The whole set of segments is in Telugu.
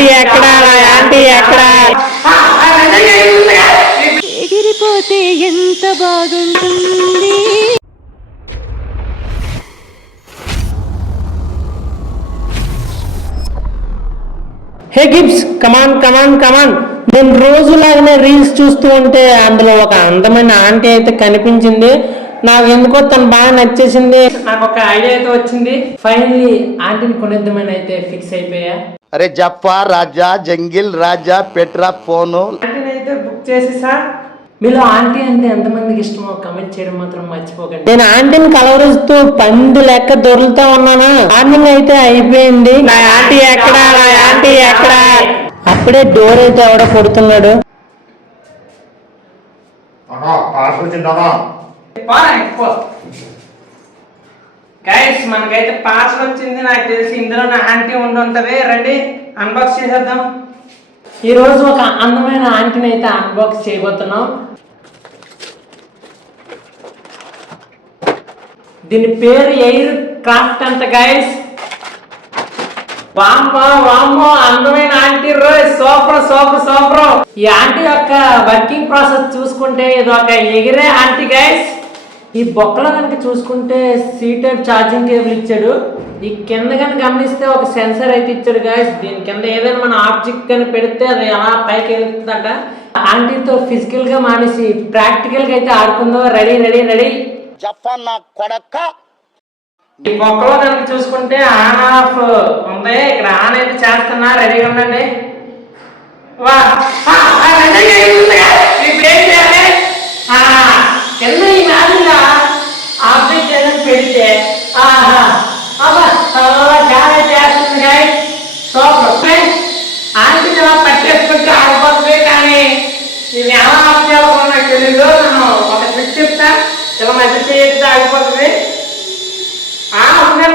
ఆంటీ ఎక్కడా ఆంటీ ఎక్కడా ఎగిరిపోతే ఎంత బాగుంటుంది. హే గిబ్స్ కమాన్ కమాన్ కమాన్. నేను రోజులాగానే రీల్స్ చూస్తూ ఉంటే అందులో ఒక అందమైన ఆంటీ అయితే కనిపించింది. నాకు ఎందుకో తను బాగా నచ్చేసింది. నాకు ఒక ఐడియా అయితే వచ్చింది. ఫైనల్లీ ఆంటీని కొనేద్దామని అయితే ఫిక్స్ అయిపోయా. అరే జప్పా రాజా జంగిల్ రాజా పెట్రా ఫోను. ఆంటీని అయితే బుక్ చేసేసా. మీలో ఆంటీ అంటే ఎంతమందికి ఇష్టమో కమెంట్ చేయడం మాత్రం మర్చిపోకండి. నేను ఆంటీని కలవరుస్తూ పంది లెక్క దొరుకుతా ఉన్నానా. మార్నింగ్ అయితే అయిపోయింది. నా ఆంటీ ఎక్కడా నా ఆంటీ ఎక్కడా. అప్పుడే డోర్ అయితే ఎవడో కొడుతున్నాడు. గైస్ మనకైతే పార్సల్ వచ్చింది. నాకు తెలిసి ఇందులో నా ఆంటీ ఉంటది. రండి అన్బాక్స్ చేసేద్దాం. ఈ రోజు ఒక అందమైన ఆంటీని అయితే అన్బాక్స్ చేయబోతున్నాం. దీని పేరు ఎయిర్ క్రాఫ్ట్ అంట గైస్. వామ్మో వామ్మో అందమైన ఆంటీ రోయ్. Super super super. ఈ ఆంటీ యొక్క వర్కింగ్ ప్రాసెస్ చూసుకుంటే ఇది ఒక ఎగిరే ఆంటీ గైస్. ఈ బొక్కలో కనుక చూసుకుంటే సి టైప్ ఛార్జింగ్ కేబుల్ ఇచ్చాడు. ఈ కింద కనుక గమనిస్తే ఒక సెన్సర్ అయితే ఇచ్చాడు గైస్. దీని కింద ఏదైనా మన ఆబ్జెక్ట్ కనుక పెడితే అది అలా పైకి వెళ్తుందట. ఆంటీతో ఫిజికల్ గా మానేసి ప్రాక్టికల్ గా అయితే ఆడుకుందాం. Ready ready ready. ఈ బొక్కలో కనుక చూసుకుంటే ఆన్ ఆఫ్ ఉంది. ఇక్కడ ఆన్ అయితే చేస్తున్నా. రెడీగా ఉండండి. వా కింద ఈ మ్యాజిక్ ఆబ్జెక్ట్ ఏదైనా పెడితే చాలా చేస్తుంది గైస్. సూపర్. ఆంటీ ఇలా పట్టేసుకుంటే ఆడిపోతుంది. కానీ ఇది ఎలా ఆఫ్ చేయాలో నాకు తెలీదు. నేను ఒక ట్రిక్ చెప్తా. ఇలా మధ్య చేస్తే ఆగిపోతుంది.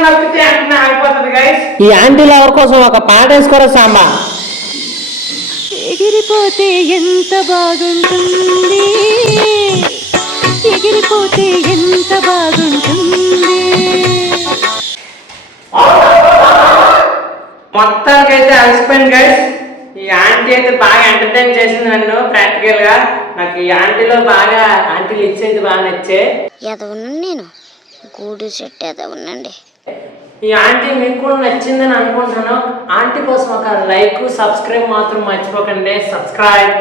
నొక్కితే అంటే ఆగిపోతుంది గైస్. ఈ ఆంటీ లవర్ కోసం ఒక పాట వేసుకోరా సాంబా. ఎగిరిపోతే ఎంత బాగుంటుంది. ఎగిరిపోతే ఎంత బాగుంటుంది. మొత్తానికైతే అలసిపోయింది గైస్. ఈ ఆంటీ అయితే బాగా ఎంటర్టైన్ చేసింది నన్ను ప్రాక్టికల్ గా. నాకు ఈ ఆంటీలో బాగా ఆంటీలు ఇచ్చేది బాగా నచ్చే. నేను గూడు సెట్ ఎదవునండి. ఈ ఆంటీ మీకు కూడా నచ్చిందని అనుకుంటున్నాను. ఆంటీ కోసం ఒక లైక్ సబ్స్క్రైబ్ మాత్రం మర్చిపోకండి. సబ్స్క్రైబ్.